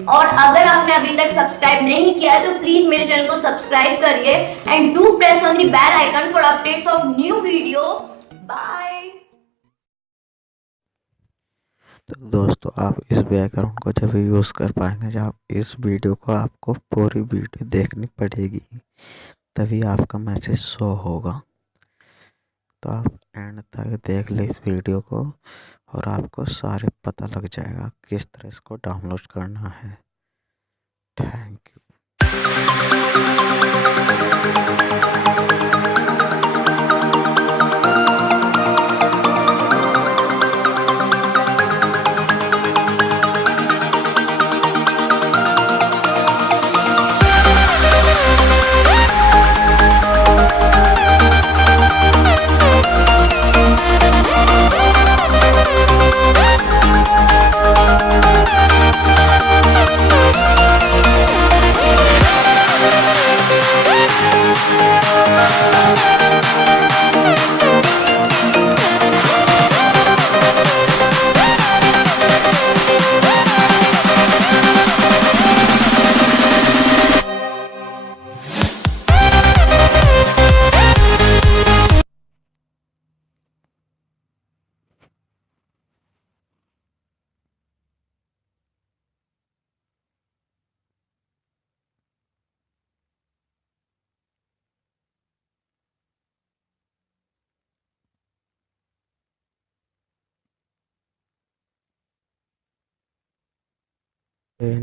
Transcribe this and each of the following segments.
और अगर आपने अभी तक सब्सक्राइब नहीं किया है तो प्लीज मेरे चैनल को सब्सक्राइब करिए and do press on the bell icon for updates of new video. Bye. तो दोस्तों, आप इस बैकग्राउंड को जब यूज़ कर पाएंगे, जब इस वीडियो को आपको पूरी वीडियो देखनी पड़ेगी, तभी आपका मैसेज शो होगा। तो आप एंड तक देख ले इस वीडियो को और आपको सारे पता लग जाएगा किस तरह इसको डाउनलोड करना है। Thank you. ये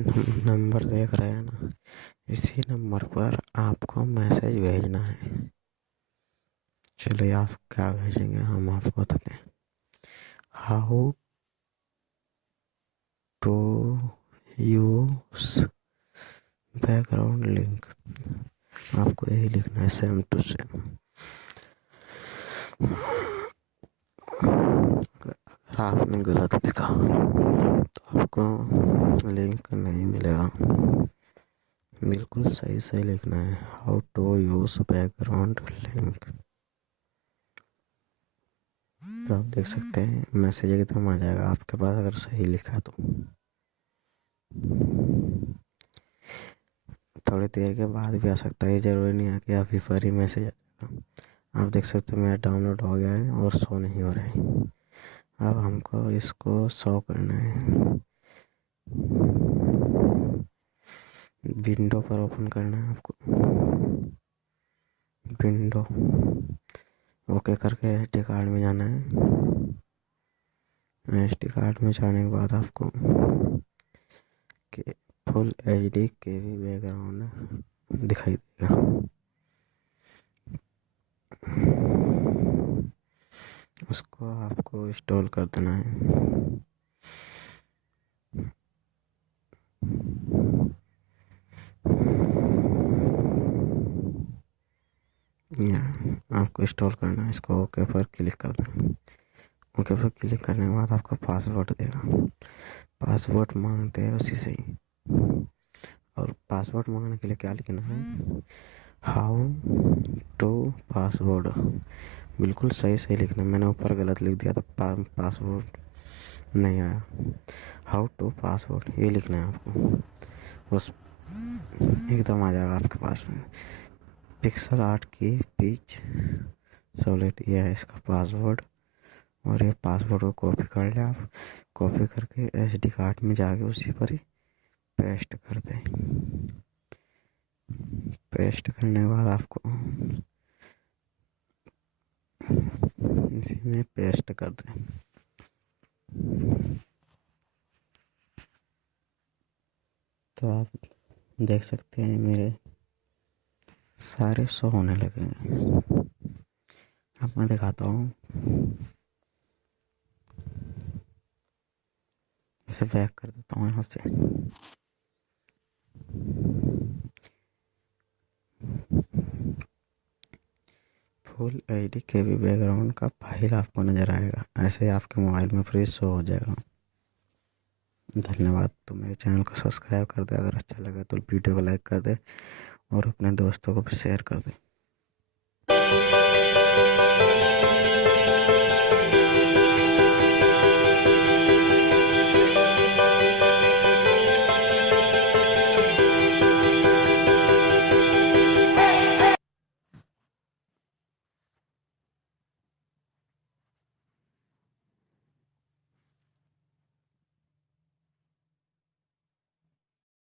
नंबर देख रहे हैं ना, इसी नंबर पर आपको मैसेज भेजना है। चलिए, आप क्या भेजेंगे हम आपको बताते हैं। How to use background link, आपको यही लिखना है, सेम टू सेम। अगर आपने गलत लिखा तो आपको लिंक नहीं मिलेगा। बिल्कुल सही सही लिखना है, how to use background link. तो आप देख सकते हैं मैसेज एकदम आ जाएगा आपके पास अगर सही लिखा तो। थोड़ी देर के बाद भी आ सकता है, ये ज़रूरी नहीं है कि अभी पर ही मैसेज आ जाएगा। आप देख सकते हैं मेरा डाउनलोड हो गया है और शो नहीं हो रहा है। अब हमको इसको शो करना है, विंडो पर ओपन करना है आपको। विंडो ओके करके एसडी कार्ड में जाना है। एसडी कार्ड में जाने के बाद आपको फुल एचडी के भी बैकग्राउंड दिखाई देगा। उसको आपको इंस्टॉल कर देना है। आपको इंस्टॉल करना है, इसको ओके पर क्लिक कर देना। ओके पर क्लिक करने के बाद आपका पासवर्ड देगा। पासवर्ड मांगते हैं उसी से ही, और पासवर्ड मांगने के लिए क्या लिखना है, हाउ टू पासवर्ड। बिल्कुल सही सही लिखना। मैंने ऊपर गलत लिख दिया तो पासवर्ड नहीं आया। हाउ टू पासवर्ड ये लिखना है आपको, उस एकदम आ जाएगा आपके पास में। पिक्सल आर्ट की पिच सॉलिड, ये है इसका पासवर्ड। और ये पासवर्ड को कॉपी कर ले आप। कॉपी करके एसडी कार्ड में जाके उसी पर ही पेस्ट कर दें। पेस्ट करने के बाद आपको इसी में पेस्ट कर दें। तो आप देख सकते हैं मेरे सारे शो होने लगे हैं। अब मैं दिखाता हूँ, इसे बैक कर देता हूँ यहाँ से। फुल एचडी के भी बैकग्राउंड का फाइल आपको नज़र आएगा, ऐसे आपके मोबाइल में फ्री शो हो जाएगा। धन्यवाद। तो मेरे चैनल को सब्सक्राइब कर दे, अगर अच्छा लगे तो वीडियो को लाइक कर दे और अपने दोस्तों को भी शेयर कर दे।